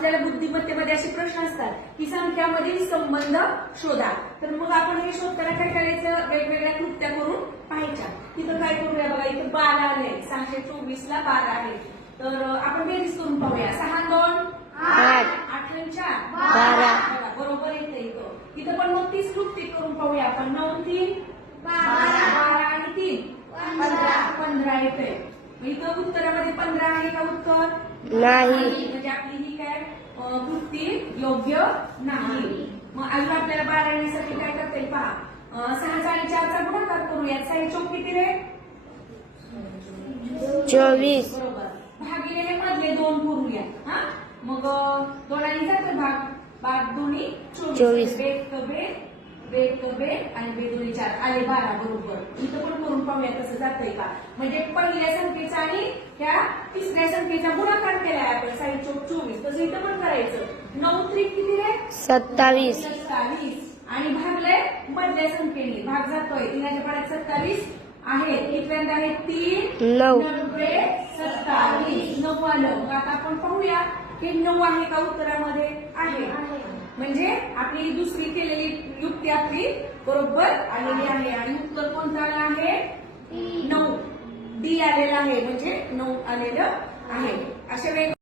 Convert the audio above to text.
आपल्याला बुद्धिमत्तेमध्ये असे प्रश्न असतात की संख्यामधील संबंध शोधा. तर मग आपण हे शोधताना काय करायचं, वेगवेगळ्या कृत्या करून पाहायच्या. तिथं काय करूया बघा, इथं 12 आले, 624 ला 12 आहे. तर आपण बेरीज करून पाहूया. 6 2 8, 8 4 12 बरोबर येते इथं. इथं पण मग 30 कृत्य करून पाहूया आपण. 9 3 12 आणि 3 15 येते. इथं उत्तरामध्ये 15 आहे का उत्तर? नाही. म्हणजे आपली ही काय कृती योग्य नाही. मग अजून आपल्याला 12 येण्यासाठी काय करता येईल पहा. 6 आणि 4 चा गुणाकार करूया. 6 चौक किती रे? 24. बरोबर. भागिले हे मधले 2 करूया. हा मग 2 आणि जातो भाग, भाग दोन्ही 24. बेक आणि बे दोन्ही 4 आले 12 बरोबर. इथं पण करून पाहूया कसं जातंय का. म्हणजे पहिल्या संख्येचा आणि त्या तिसऱ्या संख्येचा गुणाकार केलाय आपण. 6 चौक 24. तसं इथं पण करायचं. 9 3 किती रे? 27. आणि भागले मधल्या संख्येने. भाग जातोय 3 पाड्यात 27 आहे. इथपर्यंत आहे 3 9. 27 9 आलं. मग आता आपण पाहूया की 9 आहे का उत्तरामध्ये? आहे. म्हणजे आपली दुसरी केलेली युक्ती आपली बरोबर आलेली आहे. आणि उत्तर कोणतं आलं आहे? 9. डी आलेलं आहे, म्हणजे 9 आलेलं आहे. अशा वेगवेगळ्या